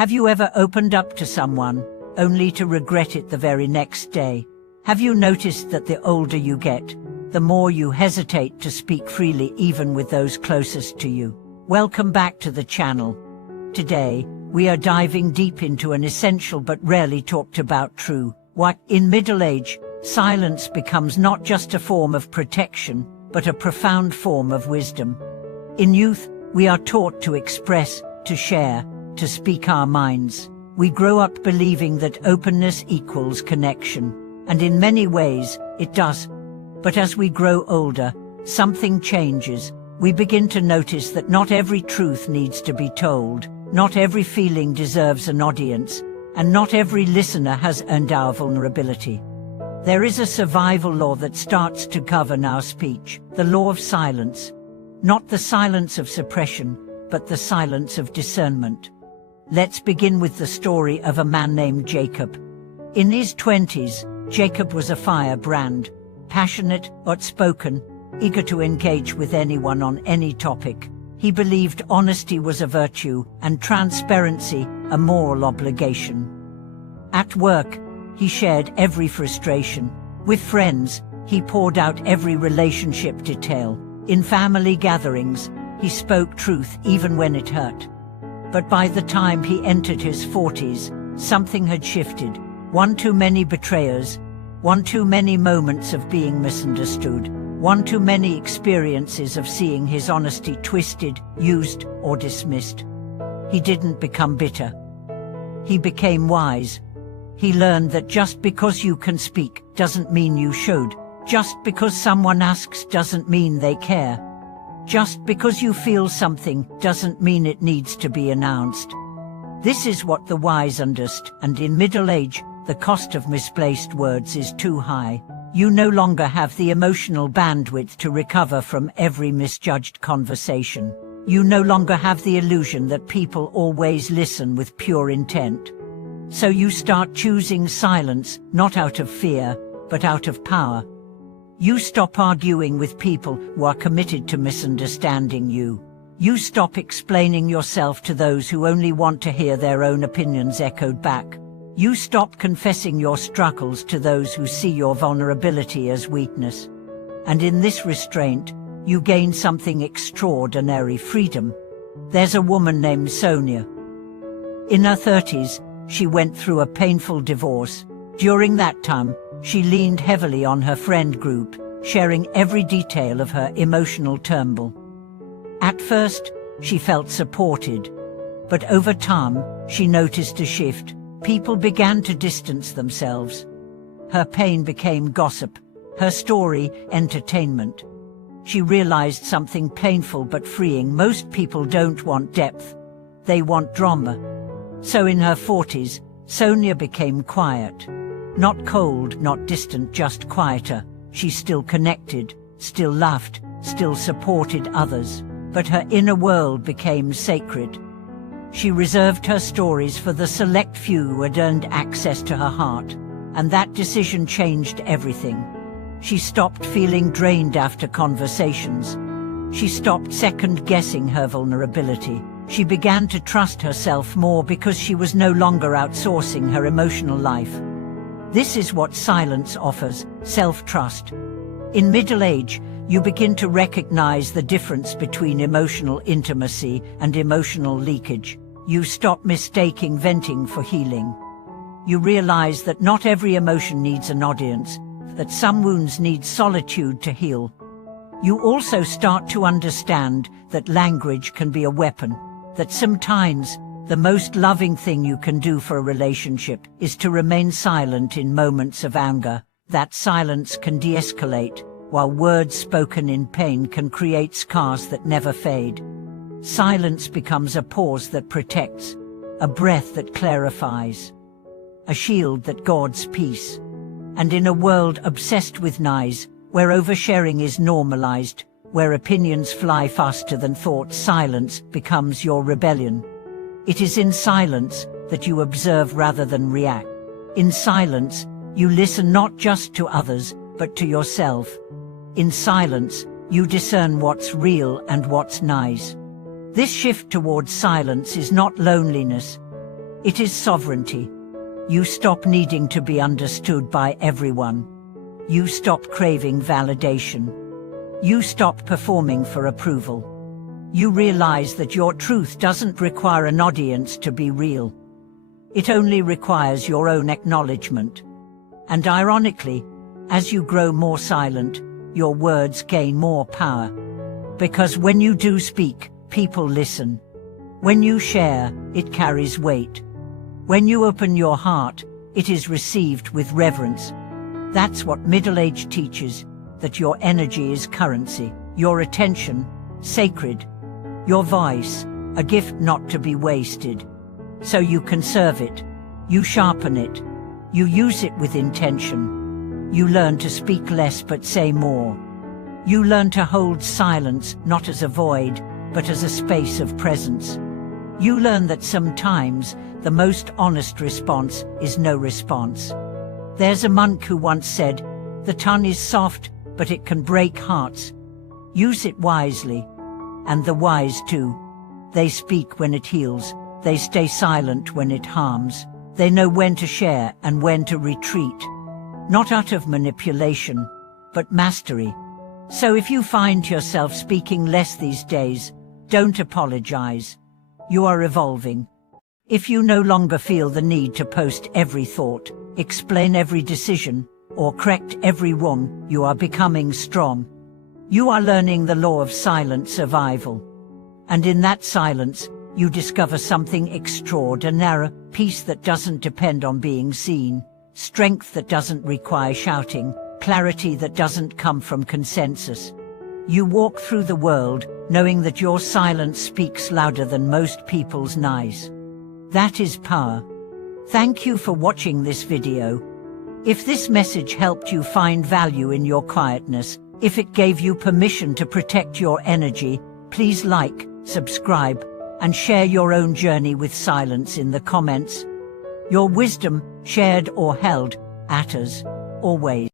Have you ever opened up to someone, only to regret it the very next day? Have you noticed that the older you get, the more you hesitate to speak freely even with those closest to you? Welcome back to the channel. Today, we are diving deep into an essential but rarely talked about truth. Why, in middle age, silence becomes not just a form of protection, but a profound form of wisdom. In youth, we are taught to express, to share, to speak our minds. We grow up believing that openness equals connection, and in many ways, it does. But as we grow older, something changes. We begin to notice that not every truth needs to be told, not every feeling deserves an audience, and not every listener has earned our vulnerability. There is a survival law that starts to govern our speech, the law of silence. Not the silence of suppression, but the silence of discernment. Let's begin with the story of a man named Jacob. In his 20s, Jacob was a firebrand, passionate, outspoken, eager to engage with anyone on any topic. He believed honesty was a virtue and transparency a moral obligation. At work, he shared every frustration. With friends, he poured out every relationship detail. In family gatherings, he spoke truth even when it hurt. But by the time he entered his 40s, something had shifted. One too many betrayers, one too many moments of being misunderstood, one too many experiences of seeing his honesty twisted, used, or dismissed. He didn't become bitter. He became wise. He learned that just because you can speak doesn't mean you should. Just because someone asks doesn't mean they care. Just because you feel something doesn't mean it needs to be announced. This is what the wise understand, and in middle age, the cost of misplaced words is too high. You no longer have the emotional bandwidth to recover from every misjudged conversation. You no longer have the illusion that people always listen with pure intent. So you start choosing silence, not out of fear, but out of power. You stop arguing with people who are committed to misunderstanding you. You stop explaining yourself to those who only want to hear their own opinions echoed back. You stop confessing your struggles to those who see your vulnerability as weakness. And in this restraint, you gain something extraordinary: freedom. There's a woman named Sonia. In her 30s, she went through a painful divorce. During that time, she leaned heavily on her friend group, sharing every detail of her emotional turmoil. At first, she felt supported. But over time, she noticed a shift. People began to distance themselves. Her pain became gossip, her story entertainment. She realized something painful but freeing: most people don't want depth, they want drama. So in her 40s, Sonia became quiet. Not cold, not distant, just quieter. She still connected, still laughed, still supported others. But her inner world became sacred. She reserved her stories for the select few who had earned access to her heart. And that decision changed everything. She stopped feeling drained after conversations. She stopped second-guessing her vulnerability. She began to trust herself more because she was no longer outsourcing her emotional life. This is what silence offers: self-trust. In middle age, you begin to recognize the difference between emotional intimacy and emotional leakage. You stop mistaking venting for healing. You realize that not every emotion needs an audience, that some wounds need solitude to heal. You also start to understand that language can be a weapon, that sometimes the most loving thing you can do for a relationship is to remain silent in moments of anger. That silence can de-escalate, while words spoken in pain can create scars that never fade. Silence becomes a pause that protects, a breath that clarifies, a shield that guards peace. And in a world obsessed with noise, where oversharing is normalized, where opinions fly faster than thoughts, silence becomes your rebellion. It is in silence that you observe rather than react. In silence, you listen not just to others, but to yourself. In silence, you discern what's real and what's noise. This shift towards silence is not loneliness. It is sovereignty. You stop needing to be understood by everyone. You stop craving validation. You stop performing for approval. You realize that your truth doesn't require an audience to be real. It only requires your own acknowledgement. And ironically, as you grow more silent, your words gain more power. Because when you do speak, people listen. When you share, it carries weight. When you open your heart, it is received with reverence. That's what middle age teaches, that your energy is currency, your attention, sacred, your voice, a gift not to be wasted. So you conserve it, you sharpen it, you use it with intention. You learn to speak less but say more. You learn to hold silence not as a void, but as a space of presence. You learn that sometimes the most honest response is no response. There's a monk who once said, "The tongue is soft, but it can break hearts. Use it wisely." And the wise too. They speak when it heals. They stay silent when it harms. They know when to share and when to retreat. Not out of manipulation, but mastery. So if you find yourself speaking less these days, don't apologize. You are evolving. If you no longer feel the need to post every thought, explain every decision, or correct every wrong, you are becoming strong. You are learning the law of silent survival. And in that silence, you discover something extraordinary, peace that doesn't depend on being seen, strength that doesn't require shouting, clarity that doesn't come from consensus. You walk through the world knowing that your silence speaks louder than most people's noise. That is power. Thank you for watching this video. If this message helped you find value in your quietness, if it gave you permission to protect your energy, please like, subscribe, and share your own journey with silence in the comments. Your wisdom, shared or held, matters always.